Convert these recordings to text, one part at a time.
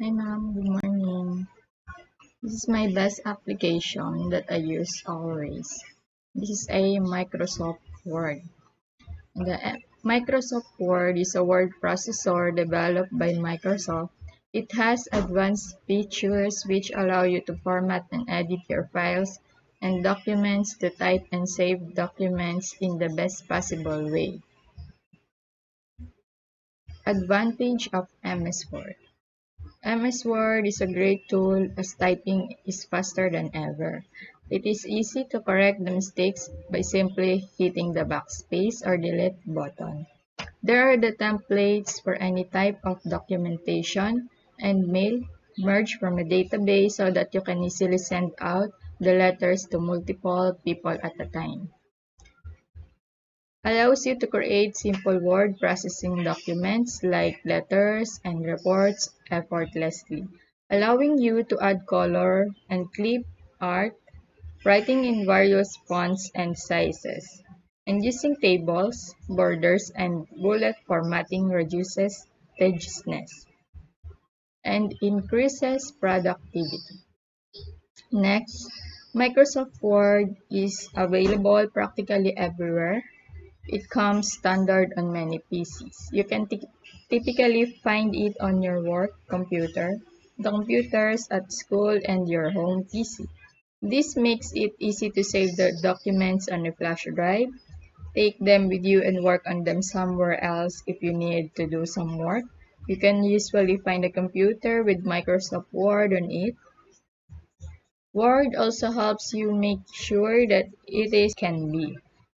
Hi ma'am, good morning. This is my best application that I use always. This is a Microsoft Word. Microsoft Word is a word processor developed by Microsoft. It has advanced features which allow you to format and edit your files and documents to type and save documents in the best possible way. Advantage of MS Word. MS Word is a great tool as typing is faster than ever. It is easy to correct the mistakes by simply hitting the backspace or delete button. There are the templates for any type of documentation and mail merged from a database so that you can easily send out the letters to multiple people at a time. Allows you to create simple word processing documents like letters and reports effortlessly, allowing you to add color and clip art, writing in various fonts and sizes, and using tables, borders, and bullet formatting reduces tediousness and increases productivity. Next, Microsoft Word is available practically everywhere. It comes standard on many PCs. You can typically find it on your work computer, the computers at school, and your home PC. This makes it easy to save the documents on a flash drive, take them with you and work on them somewhere else if you need to do some work. You can usually find a computer with Microsoft Word on it. Word also helps you make sure that it is can be.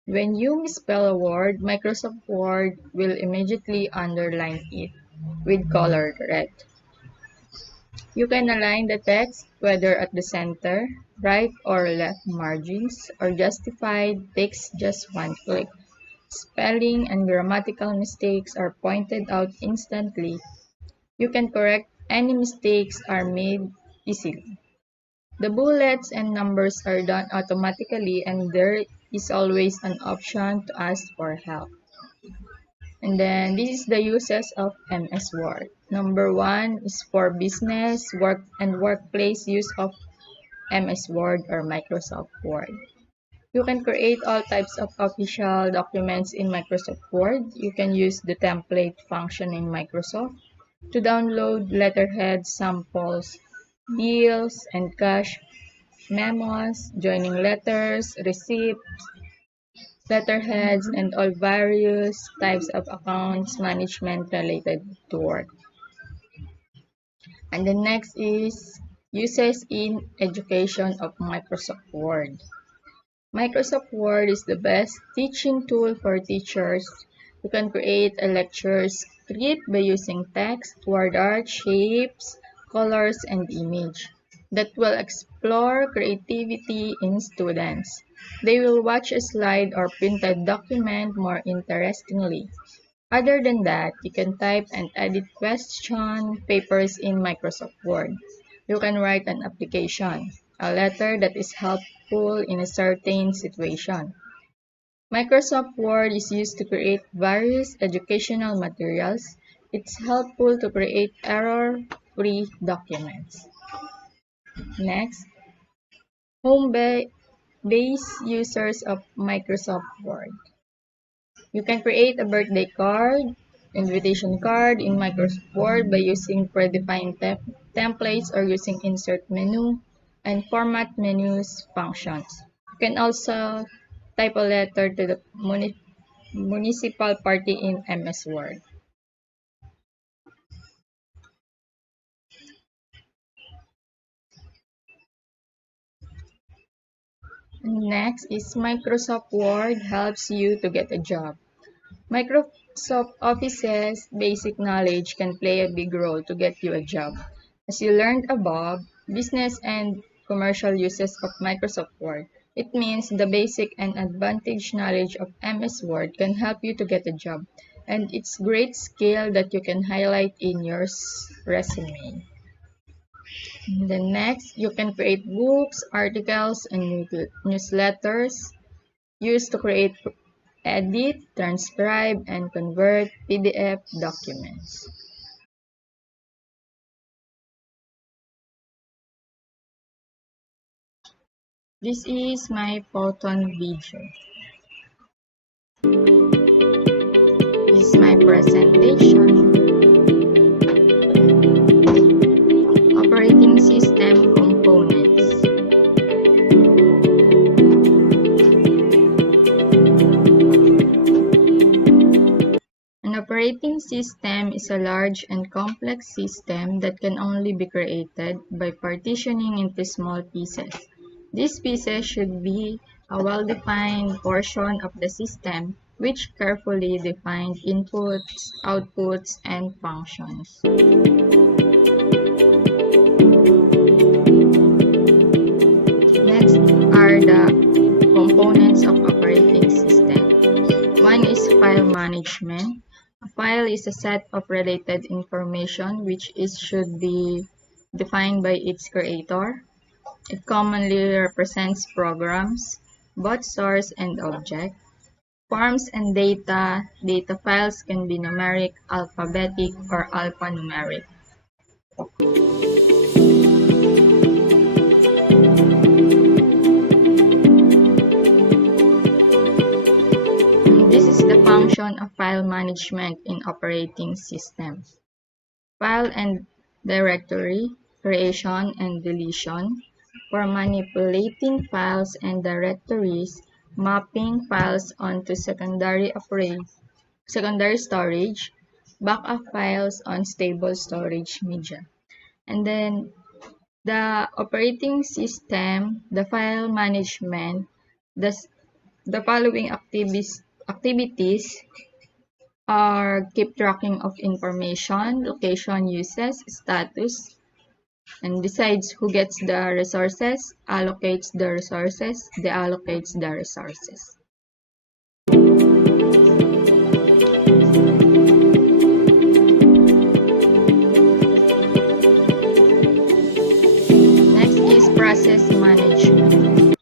When you misspell a word, Microsoft Word will immediately underline it with colored red. You can align the text whether at the center, right or left margins, or justify takes just one click. Spelling and grammatical mistakes are pointed out instantly. You can correct any mistakes are made easily. The bullets and numbers are done automatically and there is always an option to ask for help. And then this is the uses of MS Word. Number one is for business, work, and workplace use of MS Word or Microsoft Word. You can create all types of official documents in Microsoft Word. You can use the template function in Microsoft to download letterhead samples, bills, and cash memos, joining letters, receipts, letterheads, and all various types of accounts management related to work. And the next is uses in education of Microsoft Word. Microsoft Word is the best teaching tool for teachers. You can create a lecture script by using text, word art, shapes, colors, and image that will explore creativity in students. They will watch a slide or printed document more interestingly. Other than that, you can type and edit question papers in Microsoft Word. You can write an application, a letter that is helpful in a certain situation. Microsoft Word is used to create various educational materials. It's helpful to create error-free documents. Next, home-based users of Microsoft Word. You can create a birthday card, invitation card in Microsoft Word by using predefined templates or using insert menu and format menus functions. You can also type a letter to the municipal party in MS Word. Next is Microsoft Word helps you to get a job. Microsoft Office's basic knowledge can play a big role to get you a job. As you learned above, business and commercial uses of Microsoft Word. It means the basic and advantage knowledge of MS Word can help you to get a job, and it's great skill that you can highlight in your resume. The next, you can create books, articles, and newsletters used to create, edit, transcribe, and convert PDF documents. This is my photon video. This is my presentation. Operating system components. An operating system is a large and complex system that can only be created by partitioning into small pieces. These pieces should be a well-defined portion of the system, which carefully defined inputs, outputs, and functions. Next are the components of operating system. One is file management. A file is a set of related information which should be defined by its creator. It commonly represents programs, both source and object. Forms and data. Data files can be numeric, alphabetic, or alphanumeric. This is the function of file management in operating systems. File and directory, creation and deletion, for manipulating files and directories, mapping files onto secondary storage, backup files on stable storage media. And then the operating system, the file management, the following activities are keep tracking of information, location uses, status, and decides who gets the resources, allocates the resources, deallocates the resources. Next is process management.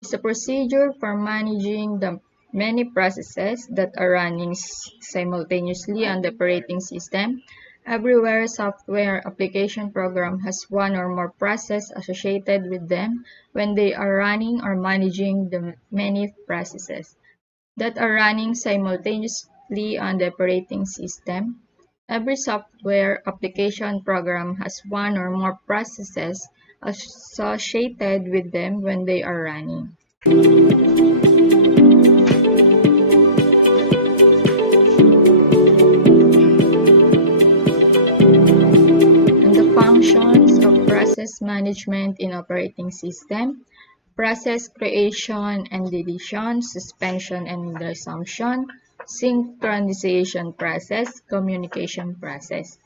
It's a procedure for managing the many processes that are running simultaneously on the operating system. Everywhere software application program has one or more process associated with them when they are running or managing the many processes that are running simultaneously on the operating system. Every software application program has one or more processes associated with them when they are running. And the functions of process management in operating system: process creation and deletion, suspension and resumption, synchronization process, communication process.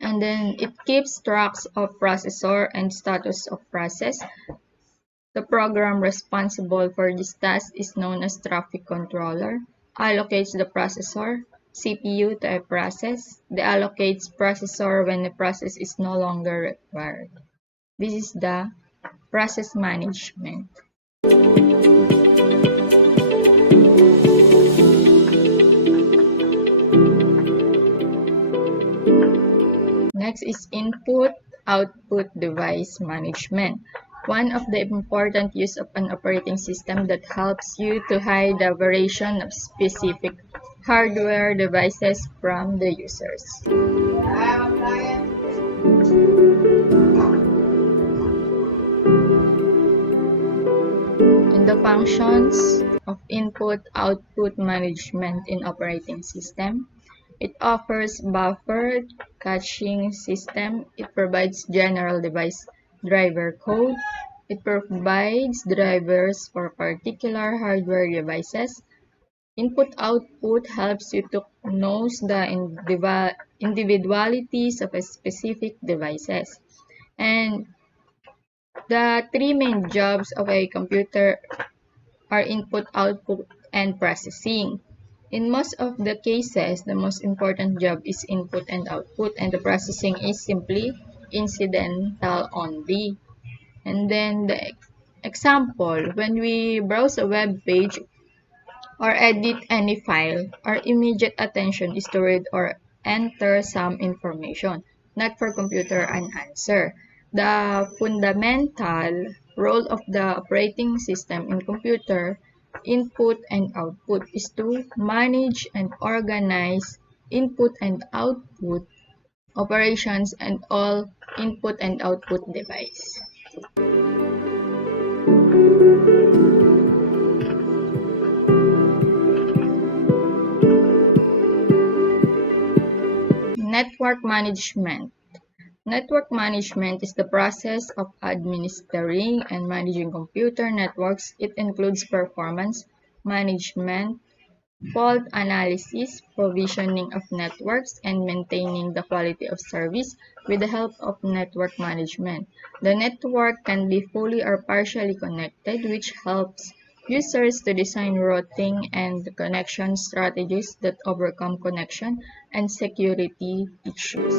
And then it keeps tracks of processor and status of process. The program responsible for this task is known as traffic controller, allocates the processor, CPU to a process, deallocates processor when the process is no longer required. This is the process management. Next is input-output device management. One of the important use of an operating system that helps you to hide the variation of specific hardware devices from the users. And the functions of input-output management in operating system: it offers buffered caching system. It provides general device driver code. It provides drivers for particular hardware devices. Input-output helps you to know the individualities of a specific devices. And the three main jobs of a computer are input, output, and processing. In most of the cases, the most important job is input and output, and the processing is simply incidental only. And then the example, when we browse a web page or edit any file, our immediate attention is to read or enter some information, not for computer and answer. The fundamental Role of the operating system in computer input and output is to manage and organize input and output operations and all input and output device. Network management. Network management is the process of administering and managing computer networks. It includes performance management, fault analysis, provisioning of networks, and maintaining the quality of service with the help of network management. The network can be fully or partially connected, which helps users to design routing and connection strategies that overcome connection and security issues.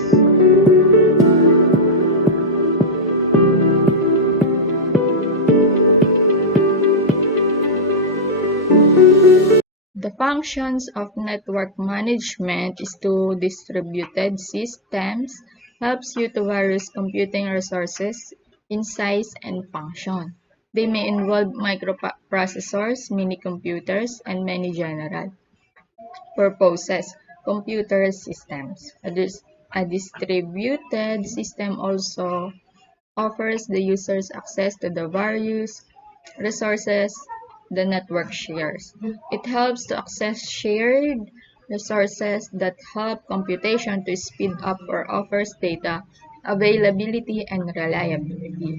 The functions of network management is to distributed systems, helps you to various computing resources in size and function. They may involve microprocessors, mini-computers, and many general purposes computer systems. A distributed system also offers the users access to the various resources the network shares. It helps to access shared resources that help computation to speed up or offers data availability and reliability.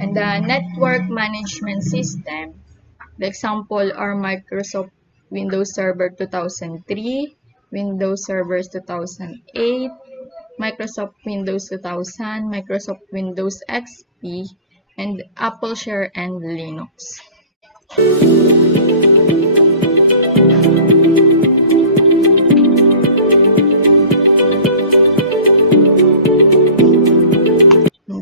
And the network management system, the example are Microsoft Windows Server 2003, Windows Server 2008, Microsoft Windows 2000, Microsoft Windows XP, and Apple Share and Linux.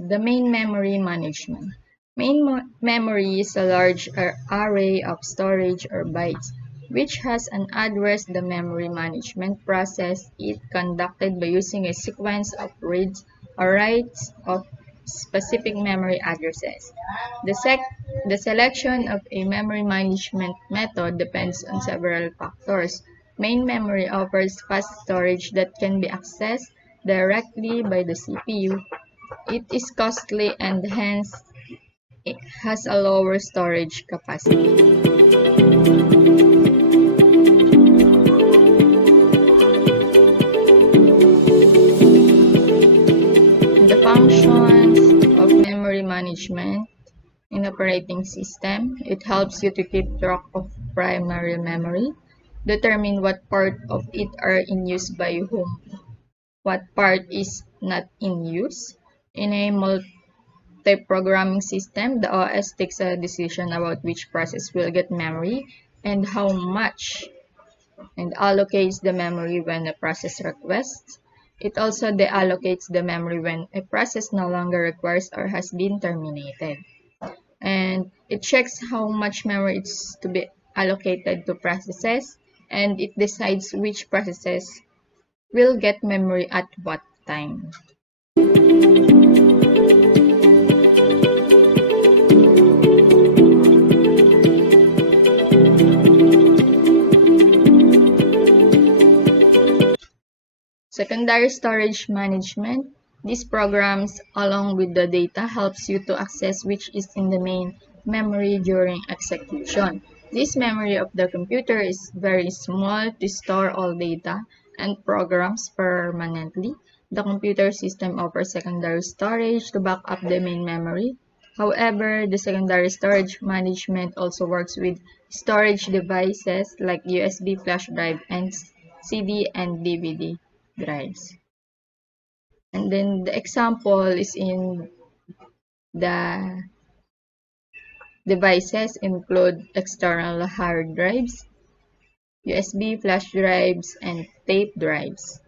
The main memory management. Memory is a large array of storage or bytes, which has an address. The memory management process is conducted by using a sequence of reads or writes of specific memory addresses. The selection of a memory management method depends on several factors. Main memory offers fast storage that can be accessed directly by the CPU. It is costly and hence it has a lower storage capacity. The functions of memory management in operating system, it helps you to keep track of primary memory, determine what part of it are in use by whom, what part is not in use. In a multi-programming system, the OS takes a decision about which process will get memory and how much, and allocates the memory when a process requests. It also deallocates the memory when a process no longer requires or has been terminated. And it checks how much memory is to be allocated to processes, and it decides which processes will get memory at what time. Secondary storage management. These programs, along with the data, helps you to access which is in the main memory during execution. This memory of the computer is very small to store all data and programs permanently. The computer system offers secondary storage to back up the main memory. However, the secondary storage management also works with storage devices like USB flash drive and CD and DVD drives. And then the example is in the devices include external hard drives, USB flash drives, and tape drives.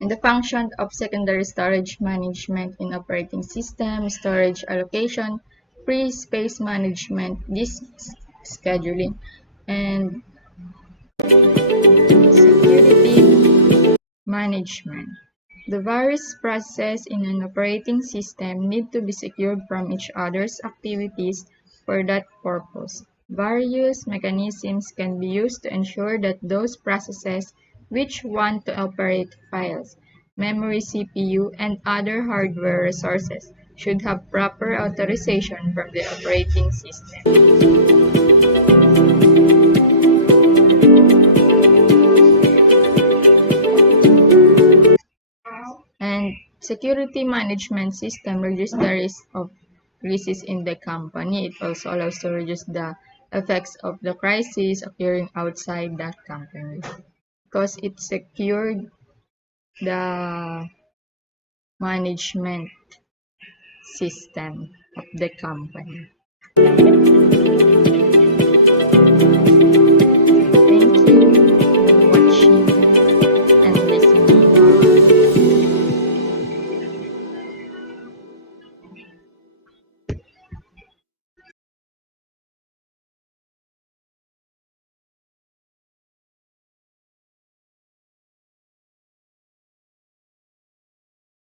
And the function of secondary storage management in operating system, storage allocation, free space management, disk scheduling, and Security management. The various processes in an operating system need to be secured from each other's activities for that purpose. Various mechanisms can be used to ensure that those processes which want to operate files, memory, CPU, and other hardware resources should have proper authorization from the operating system. And security management system reduces the risk of crisis in the company. It also allows to reduce the effects of the crisis occurring outside that company because it secured the management system of the company.